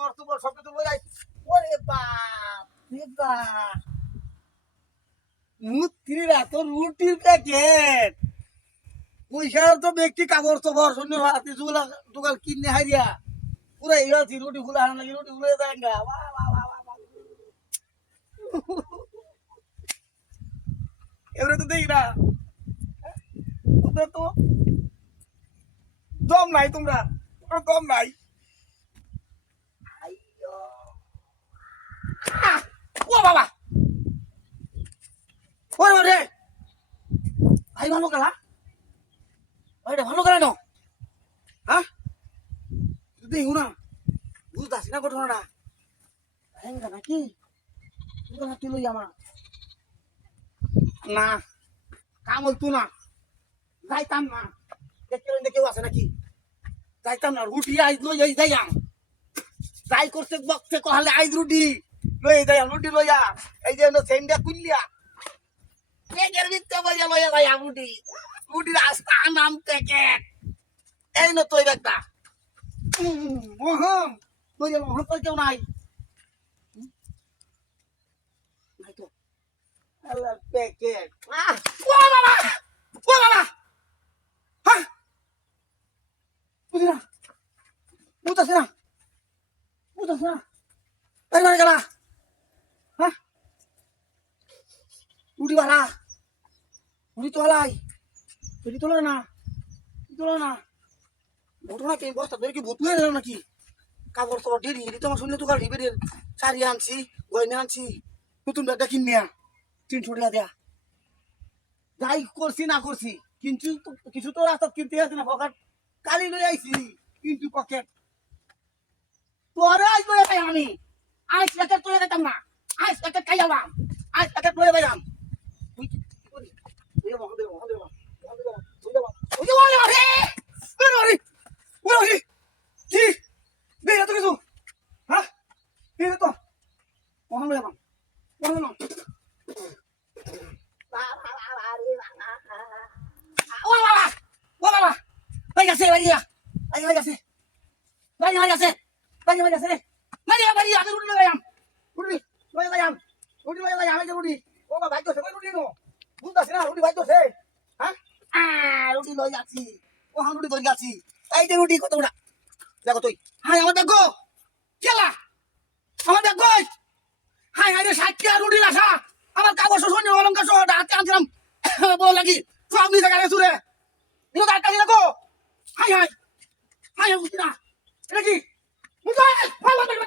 কামড় তো সব কিছু লই ওরে বাপ, রে বাপ। রুটির প্যাকেট পয়সা তো ব্যক্তি কাপড় তো বর শূন্য হাতে, জুলা দোকান কিনে হারিয়া। পুরো রুটি ফুলা হানা লাগি, রুটি বাহ বাহ বাহ। এবারে তো দেখি না। তোমরা তো দম নাই তোমরা। তোমরা দম নাই। ও বাবা। ওরে ওরে ভাই ভালো গেলা ভাইটা ভালো গেল না হ্যাঁ দেখু না, বুঝতে না ঘটনাটা। নাকি? হাতি লই না, কামল তু না। যাইতাম না। কেউ আছে নাকি? যাইতাম না, রুটি আইজ লই যাই যাইয়াম। যাই করতে বকতে কহালে আইজ রুটি। লই যাইয়াম রুটি লইয়া। এই যে সেন্ডা কুলিয়া পেকের ভিতরে বইয়া লইয়া যাইয়াম রুটি রুটির রাস্তা নাম প্যাকেট এই না তুই একটা মহম। তুই মহম তোর কেউ নাই। নাই তো। আল্লাহ প্যাকেট ও বাবা! না। বুঝতেছি না। গেলা। হ্যাঁ? উড়ি বালা উড়ি তোলাই উড়ি তোলো না। তোলো না। ঘটনা কি বস্তা ধরে কি ভূত হয়ে নাকি? কাপড় তো দেরি দিতে আমার শুনলে তো বেরিয়ে শাড়ি আনছি, গয়না আনছি, নতুন ব্যাগটা কিনিয়া তিনশো টাকা দেয়া। যাই করছি না করছি, কিন্তু কিছু তো রাস্তা কিনতে আছে না পকেট। কালি লই আইছি, কিন্তু পকেট। তোরে আইস আমি। আইস প্যাকেট তুলে দিতাম না। আইস প্যাকেট খাই যাবাম আইস প্যাকেট তুলে দিলাম তুই কি করি ওই বাবা ওই বাবা ওই বাবা ওই বাবা ওই বাবা ওই বাবা রে ওই বাবা রে ওই বাবা রে কি নে এত কিছু হ্যাঁ এই তো ওখানে লই যাবাম ওখানে না ও বাবা ও বাবা ভাই গেছে ভাই গিয়া ভাই ভাই গেছে ভাই ভাই গেছে ভাই ভাই গেছে ভাই ভাই আমি রুটি লাগাম রুটি লয়ে যাম? রুটি লয়ে যাম? আমি যে রুটি। ও বা ভাই দোসে রুটি নো বুঝতাছ না, রুটি ভাই দোসে হ্যাঁ? রুটি লয়ে যাচ্ছি। ও, হাম রুটি ধরে যাচ্ছি। এই যে রুটি, কত বড় দেখো তুই। হ্যাঁ আমার দেখো কেলা? আমার দেখো হ্যাঁ হ্যাঁ রে সাক্ষী রুটির আশা। আমার কাগজ শোষণ অলঙ্কার সহ হাতে আনছিলাম। বলো লাগি সব নিজে গাড়ি সুরে। নিয়ে দাঁড় কাছে দেখো। High high. হাই উঠি না এটা কি? মুজাহিদ ভালো লাগবে